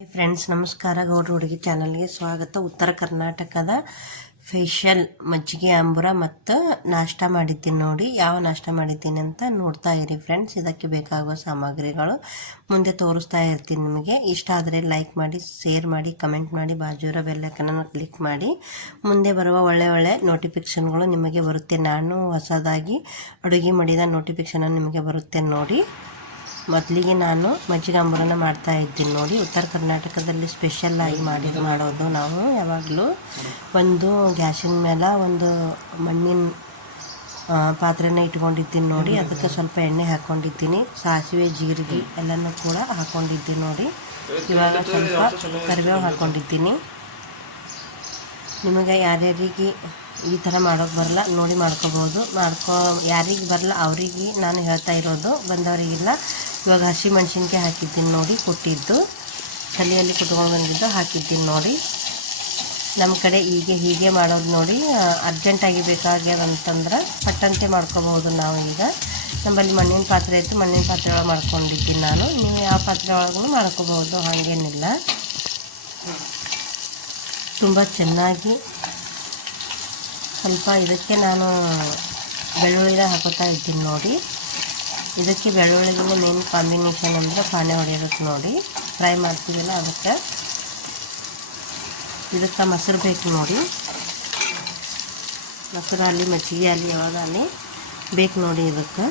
Friends ನಮಸ್ಕಾರ. ಗೌಡ್ರ ಹುಡುಗಿ ಚಾನಲ್ಗೆ ಸ್ವಾಗತ. ಉತ್ತರ ಕರ್ನಾಟಕದ ಫೇಶಿಯಲ್ ಮಜ್ಜಿಗೆ ಅಂಬುರ ಮತ್ತು ನಾಷ್ಟ ಮಾಡಿದ್ದೀನಿ ನೋಡಿ. ಯಾವ ನಾಷ್ಟ ಮಾಡಿದ್ದೀನಿ ಅಂತ ನೋಡ್ತಾ ಇರಿ ಫ್ರೆಂಡ್ಸ್ ಇದಕ್ಕೆ ಬೇಕಾಗುವ ಸಾಮಗ್ರಿಗಳು ಮುಂದೆ ತೋರಿಸ್ತಾ ಇರ್ತೀನಿ ನಿಮಗೆ. ಇಷ್ಟ ಆದರೆ ಲೈಕ್ ಮಾಡಿ ಶೇರ್ ಮಾಡಿ ಕಮೆಂಟ್ ಮಾಡಿ, ಬಾಜೂರ ಬೆಲ್ಲೈಕನನ್ನು ಕ್ಲಿಕ್ ಮಾಡಿ. ಮುಂದೆ ಬರುವ ಒಳ್ಳೆ ಒಳ್ಳೆ ನೋಟಿಫಿಕೇಷನ್ಗಳು ನಿಮಗೆ ಬರುತ್ತೆ. ನಾನು ಹೊಸದಾಗಿ ಅಡುಗೆ ಮಾಡಿದ ನೋಟಿಫಿಕೇಷನ್ ನಿಮಗೆ ಬರುತ್ತೆ ನೋಡಿ. ಮೊದಲಿಗೆ ನಾನು ಮಜ್ಜಿಗೆ ಅಂಬರನ ಮಾಡ್ತಾ ಇದ್ದೀನಿ ನೋಡಿ. ಉತ್ತರ ಕರ್ನಾಟಕದಲ್ಲಿ ಸ್ಪೆಷಲ್ ಆಗಿ ಮಾಡಿ ಮಾಡೋದು ನಾವು. ಯಾವಾಗಲೂ ಒಂದು ಗ್ಯಾಸಿನ ಮೇಲೆ ಒಂದು ಮಣ್ಣಿನ ಪಾತ್ರೆನ ಇಟ್ಕೊಂಡಿದ್ದೀನಿ ನೋಡಿ. ಅದಕ್ಕೆ ಸ್ವಲ್ಪ ಎಣ್ಣೆ ಹಾಕ್ಕೊಂಡಿದ್ದೀನಿ ಸಾಸಿವೆ, ಜೀರಿಗೆ ಎಲ್ಲನೂ ಕೂಡ ಹಾಕ್ಕೊಂಡಿದ್ದೀನಿ ನೋಡಿ. ಇವಾಗ ಸ್ವಲ್ಪ ಕರಿಬೇವು ಹಾಕ್ಕೊಂಡಿದ್ದೀನಿ ನಿಮಗೆ ಯಾರ್ಯಾರಿಗೆ ಈ ಥರ ಮಾಡೋಕೆ ಬರಲ್ಲ, ನೋಡಿ ಮಾಡ್ಕೋಬೋದು. ಮಾಡ್ಕೋ, ಯಾರಿಗೆ ಬರಲ್ಲ, ಅವರಿಗೆ ನಾನು ಹೇಳ್ತಾ ಇರೋದು, ಬಂದವರಿಗೆಲ್ಲ ಇವಾಗ ಹಸಿ ಮೆಣಸಿನ್ಕಾಯಿ ಹಾಕಿದ್ದೀನಿ ನೋಡಿ, ಕೊಟ್ಟಿದ್ದು. ತಲೆಯಲ್ಲಿ ಕುತ್ಕೊಂಡು ಬಂದಿದ್ದು ಹಾಕಿದ್ದೀನಿ ನೋಡಿ. ನಮ್ಮ ಕಡೆ ಹೀಗೆ ಹೀಗೆ ಮಾಡೋದು ನೋಡಿ ಅರ್ಜೆಂಟಾಗಿ ಬೇಕಾಗ್ಯದ ಅಂತಂದ್ರೆ ಪಟ್ಟಂತೆ ಮಾಡ್ಕೋಬಹುದು ನಾವು ಈಗ. ನಮ್ಮಲ್ಲಿ ಮಣ್ಣಿನ ಪಾತ್ರೆ ಇತ್ತು, ಮಣ್ಣಿನ ಪಾತ್ರೆ ಒಳಗೆ ಮಾಡ್ಕೊಂಡಿದ್ದೀನಿ ನಾನು. ನೀವು ಯಾವ ಪಾತ್ರೆ ಒಳಗೂ ಮಾಡ್ಕೋಬಹುದು, ಹಾಗೇನಿಲ್ಲ. ತುಂಬ ಚೆನ್ನಾಗಿ ಸ್ವಲ್ಪ ಇದಕ್ಕೆ ನಾನು ಬೆಳ್ಳುಳ್ಳಿ ಹಾಕೋತಾ ಇದ್ದೀನಿ ನೋಡಿ. ಇದಕ್ಕೆ ಬೆಳ್ಳುಳ್ಳಿಗಿನ ಮೇನ್ ಕಾಂಬಿನೇಷನ್ ಅಂದರೆ ಪಾನೆ ಹೊಡೆಯೋದಕ್ಕೆ ನೋಡಿ. ಫ್ರೈ ಮಾಡ್ತೀವಲ್ಲ ಅದಕ್ಕೆ. ಇದಕ್ಕೆ ಮೊಸರು ಬೇಕು ನೋಡಿ. ಮೊಸರು ಅಲ್ಲಿ, ಮಜ್ಜಿಗೆ ಅಲ್ಲಿ, ಯಾವಾಗ ಅಲ್ಲಿ ಬೇಕು ನೋಡಿ ಇದಕ್ಕೆ.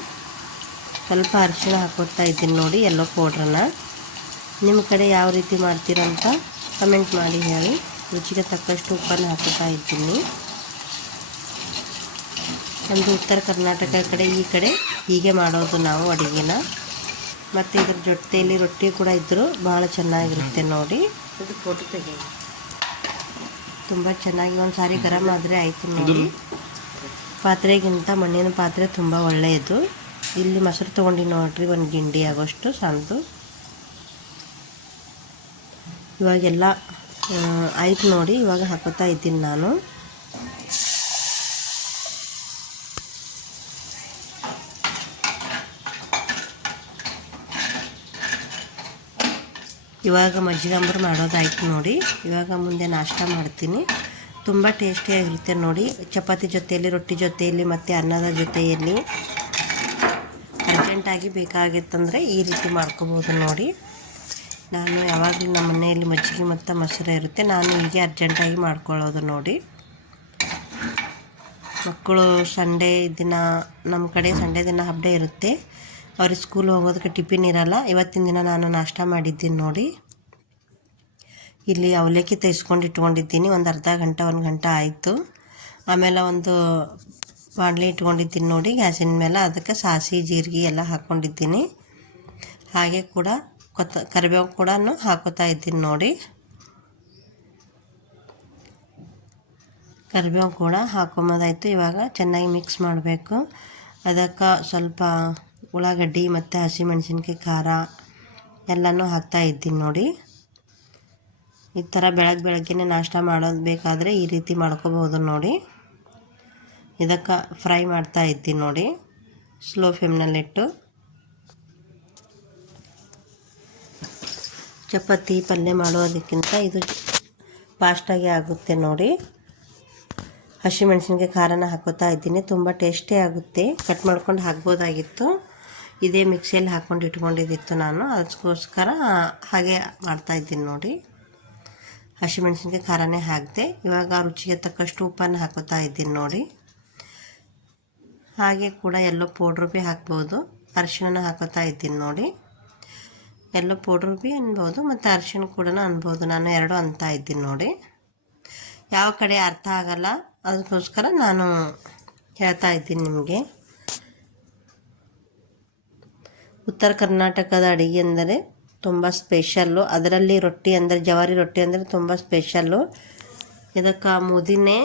ಸ್ವಲ್ಪ ಅರಿಶಿಣ ಹಾಕೋತಾ ಇದ್ದೀನಿ ನೋಡಿ ಎಲ್ಲೋ ಪೌಡ್ರನ್ನ ನಿಮ್ಮ ಕಡೆ ಯಾವ ರೀತಿ ಮಾಡ್ತೀರಂತ ಕಮೆಂಟ್ ಮಾಡಿ ಹೇಳಿ. ರುಚಿಗೆ ತಕ್ಕಷ್ಟು ಉಪ್ಪನ್ನು ಹಾಕೋತಾ ಇದ್ದೀನಿ. ನಮ್ಮದು ಉತ್ತರ ಕರ್ನಾಟಕ ಕಡೆ ಈ ಕಡೆ ಹೀಗೆ ಮಾಡೋದು ನಾವು ಅಡುಗೆನ. ಮತ್ತು ಇದ್ರ ಜೊತೆಯಲ್ಲಿ ರೊಟ್ಟಿ ಕೂಡ ಇದ್ದರೂ ಭಾಳ ಚೆನ್ನಾಗಿರುತ್ತೆ ನೋಡಿ. ತುಂಬ ಚೆನ್ನಾಗಿ ಒಂದು ಸಾರಿ ಗರಂ ಆದರೆ ಆಯಿತು ನೋಡಿ. ಪಾತ್ರೆಗಿಂತ ಮಣ್ಣಿನ ಪಾತ್ರೆ ತುಂಬ ಒಳ್ಳೆಯದು. ಇಲ್ಲಿ ಮೊಸರು ತೊಗೊಂಡು ನೋಡಿರಿ ಒಂದು ಗಿಂಡಿ ಆಗೋಷ್ಟು ಸಣ್ಣದು ಇವಾಗೆಲ್ಲ ಆಯ್ತು ನೋಡಿ ಇವಾಗ ಹಾಕೋತಾ ಇದ್ದೀನಿ ನಾನು. ಇವಾಗ ಮಜ್ಜಿಗೆ ಮಾಡೋದಾಯ್ತು ನೋಡಿ. ಇವಾಗ ಮುಂದೆ ನಾಷ್ಟ ಮಾಡ್ತೀನಿ. ತುಂಬ ಟೇಸ್ಟಿಯಾಗಿರುತ್ತೆ ನೋಡಿ. ಚಪಾತಿ ಜೊತೆಯಲ್ಲಿ, ರೊಟ್ಟಿ ಜೊತೆಯಲ್ಲಿ ಮತ್ತು ಅನ್ನದ ಜೊತೆಯಲ್ಲಿ ಅರ್ಜೆಂಟಾಗಿ ಬೇಕಾಗಿತ್ತಂದರೆ ಈ ರೀತಿ ಮಾಡ್ಕೋಬೋದು ನೋಡಿ. ನಾನು ಯಾವಾಗಲೂ ನಮ್ಮ ಮನೆಯಲ್ಲಿ ಮಜ್ಜಿಗೆ ಮತ್ತು ಮೊಸರು ಇರುತ್ತೆ. ನಾನು ಹೀಗೆ ಅರ್ಜೆಂಟಾಗಿ ಮಾಡ್ಕೊಳ್ಳೋದು ನೋಡಿ. ಮಕ್ಕಳು ಸಂಡೇ ದಿನ, ನಮ್ಮ ಕಡೆ ಸಂಡೇ ದಿನ ಹಬ್ಬ ಇರುತ್ತೆ. ಅವ್ರಿಗೆ ಸ್ಕೂಲ್ ಹೋಗೋದಕ್ಕೆ ಟಿಫಿನ್ ಇರಲ್ಲ. ಇವತ್ತಿನ ದಿನ ನಾನು ನಾಷ್ಟ ಮಾಡಿದ್ದೀನಿ ನೋಡಿ. ಇಲ್ಲಿ ಅವಲಕ್ಕಿ ತೆಗೆಸ್ಕೊಂಡು ಇಟ್ಕೊಂಡಿದ್ದೀನಿ. ಒಂದು ಅರ್ಧ ಗಂಟೆ, ಒಂದು ಗಂಟೆ ಆಯಿತು. ಆಮೇಲೆ ಒಂದು ಬಾಣಲೆ ಇಟ್ಕೊಂಡಿದ್ದೀನಿ ನೋಡಿ. ಗ್ಯಾಸಿನ ಮೇಲೆ ಅದಕ್ಕೆ ಸಾಸಿ, ಜೀರಿಗೆ ಎಲ್ಲ ಹಾಕ್ಕೊಂಡಿದ್ದೀನಿ ಹಾಗೆ ಕೂಡ ಕೊತ್ತ, ಕರಿಬೇವು ಕೂಡ ಹಾಕೋತಾ ಇದ್ದೀನಿ ನೋಡಿ. ಕರಿಬೇವು ಕೂಡ ಹಾಕೊಂಬೋದಾಯಿತು. ಇವಾಗ ಚೆನ್ನಾಗಿ ಮಿಕ್ಸ್ ಮಾಡಬೇಕು. ಅದಕ್ಕೆ ಸ್ವಲ್ಪ ಉಳ್ಳಾಗಡ್ಡಿ ಮತ್ತು ಹಸಿಮೆಣಸಿನ್ಕಾಯಿ, ಖಾರ ಎಲ್ಲನೂ ಹಾಕ್ತಾ ಇದ್ದೀನಿ ನೋಡಿ. ಈ ಥರ ಬೆಳಗ್ಗೆ ಬೆಳಗ್ಗೆನೇ ನಾಷ್ಟ ಮಾಡೋದು ಬೇಕಾದರೆ ಈ ರೀತಿ ಮಾಡ್ಕೋಬೋದು ನೋಡಿ. ಇದಕ್ಕೆ ಫ್ರೈ ಮಾಡ್ತಾ ಇದ್ದೀನಿ ನೋಡಿ, ಸ್ಲೋ ಫ್ಲೇಮ್ನಲ್ಲಿಟ್ಟು ಚಪಾತಿ, ಪಲ್ಯ ಮಾಡೋದಕ್ಕಿಂತ ಇದು ಫಾಸ್ಟಾಗಿ ಆಗುತ್ತೆ ನೋಡಿ. ಹಸಿಮೆಣಸಿನ್ಕಾಯಿ, ಖಾರನ ಹಾಕೋತಾ ಇದ್ದೀನಿ, ತುಂಬ ಟೇಸ್ಟಿ ಆಗುತ್ತೆ. ಕಟ್ ಮಾಡ್ಕೊಂಡು ಹಾಕ್ಬೋದಾಗಿತ್ತು. ಇದೇ ಮಿಕ್ಸಿಯಲ್ಲಿ ಹಾಕ್ಕೊಂಡು ಇಟ್ಕೊಂಡಿದ್ದಿತ್ತು ನಾನು. ಅದಕ್ಕೋಸ್ಕರ ಹಾಗೆ ಮಾಡ್ತಾಯಿದ್ದೀನಿ ನೋಡಿ. ಹಸಿಮೆಣಸಿನ್ಕಾಯಿ ಖಾರನೇ ಹಾಕಿದೆ. ಇವಾಗ ರುಚಿಗೆ ತಕ್ಕಷ್ಟು ಉಪ್ಪನ್ನು ಹಾಕೋತಾ ಇದ್ದೀನಿ ನೋಡಿ. ಹಾಗೆ ಕೂಡ ಎಲ್ಲೋ ಪೌಡ್ರ್ ಭೀ ಹಾಕ್ಬೋದು. ಅರಿಶಿಣ ಹಾಕೋತಾ ಇದ್ದೀನಿ ನೋಡಿ. ಎಲ್ಲೋ ಪೌಡ್ರು ಭೀ ಅನ್ಬೋದು ಮತ್ತು ಅರಿಶಿಣ ಕೂಡ ಅನ್ಬೋದು. ನಾನು ಎರಡು ಅಂತ ಇದ್ದೀನಿ ನೋಡಿ. ಯಾವ ಕಡೆ ಅರ್ಥ ಆಗಲ್ಲ. ಅದಕ್ಕೋಸ್ಕರ ನಾನು ಹೇಳ್ತಾ ಇದ್ದೀನಿ ನಿಮಗೆ. ಉತ್ತರ ಕರ್ನಾಟಕದ ಅಡುಗೆ ಅಂದರೆ ತುಂಬ ಸ್ಪೆಷಲ್ಲು. ಅದರಲ್ಲಿ ರೊಟ್ಟಿ ಅಂದರೆ, ಜವಾರಿ ರೊಟ್ಟಿ ಅಂದರೆ ತುಂಬ ಸ್ಪೆಷಲ್ಲು. ಇದಕ್ಕೆ ಮೋದಿನೇ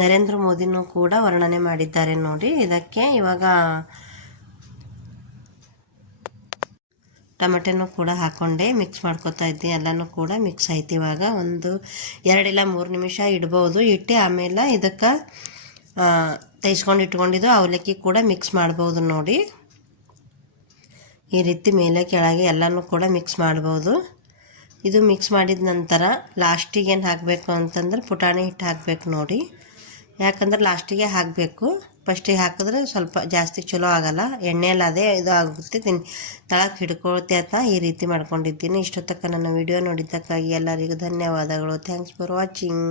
ನರೇಂದ್ರ ಮೋದಿನೂ ಕೂಡ ವರ್ಣನೆ ಮಾಡಿದ್ದಾರೆ ನೋಡಿ. ಇದಕ್ಕೆ ಇವಾಗ ಟೊಮೆಟೊನೂ ಕೂಡ ಹಾಕೊಂಡೆ ಮಿಕ್ಸ್ ಮಾಡ್ಕೊತಾ ಇದ್ದೀನಿ ಎಲ್ಲನೂ ಕೂಡ ಮಿಕ್ಸ್ ಆಯ್ತು ಇವಾಗ. ಒಂದು ಎರಡಿಲ್ಲ ಮೂರು ನಿಮಿಷ ಇಡ್ಬೋದು. ಇಟ್ಟು ಆಮೇಲೆ ಇದಕ್ಕೆ ತೆಗೆಸ್ಕೊಂಡು ಇಟ್ಕೊಂಡಿದ್ದು ಅವಲಕ್ಕಿ ಕೂಡ ಮಿಕ್ಸ್ ಮಾಡ್ಬೋದು ನೋಡಿ. ಈ ರೀತಿ ಮೇಲೆ ಕೆಳಗೆ ಎಲ್ಲನೂ ಕೂಡ ಮಿಕ್ಸ್ ಮಾಡ್ಬೋದು. ಇದು ಮಿಕ್ಸ್ ಮಾಡಿದ ನಂತರ ಲಾಸ್ಟಿಗೆ ಏನು ಹಾಕಬೇಕು ಅಂತಂದ್ರೆ ಪುಟಾಣಿ ಹಿಟ್ಟು ಹಾಕಬೇಕು ನೋಡಿ. ಯಾಕಂದ್ರೆ ಲಾಸ್ಟಿಗೆ ಹಾಕಬೇಕು. ಫಸ್ಟಿಗೆ ಹಾಕಿದ್ರೆ ಸ್ವಲ್ಪ ಜಾಸ್ತಿ ಚಲೋ ಆಗಲ್ಲ. ಎಣ್ಣೆಯಲ್ಲಿ ಅದೇ ಇದು ಆಗುತ್ತೆ. ತಿನ್ ತಳಕ್ಕೆ ಹಿಡ್ಕೊಳ್ತೆ ಅಂತ ಈ ರೀತಿ ಮಾಡ್ಕೊಂಡಿದ್ದೀನಿ. ಇಷ್ಟೊತ್ತಕ್ಕ ನನ್ನ ವಿಡಿಯೋ ನೋಡಿದ್ದಕ್ಕಾಗಿ ಎಲ್ಲರಿಗೂ ಧನ್ಯವಾದಗಳು. Thanks for watching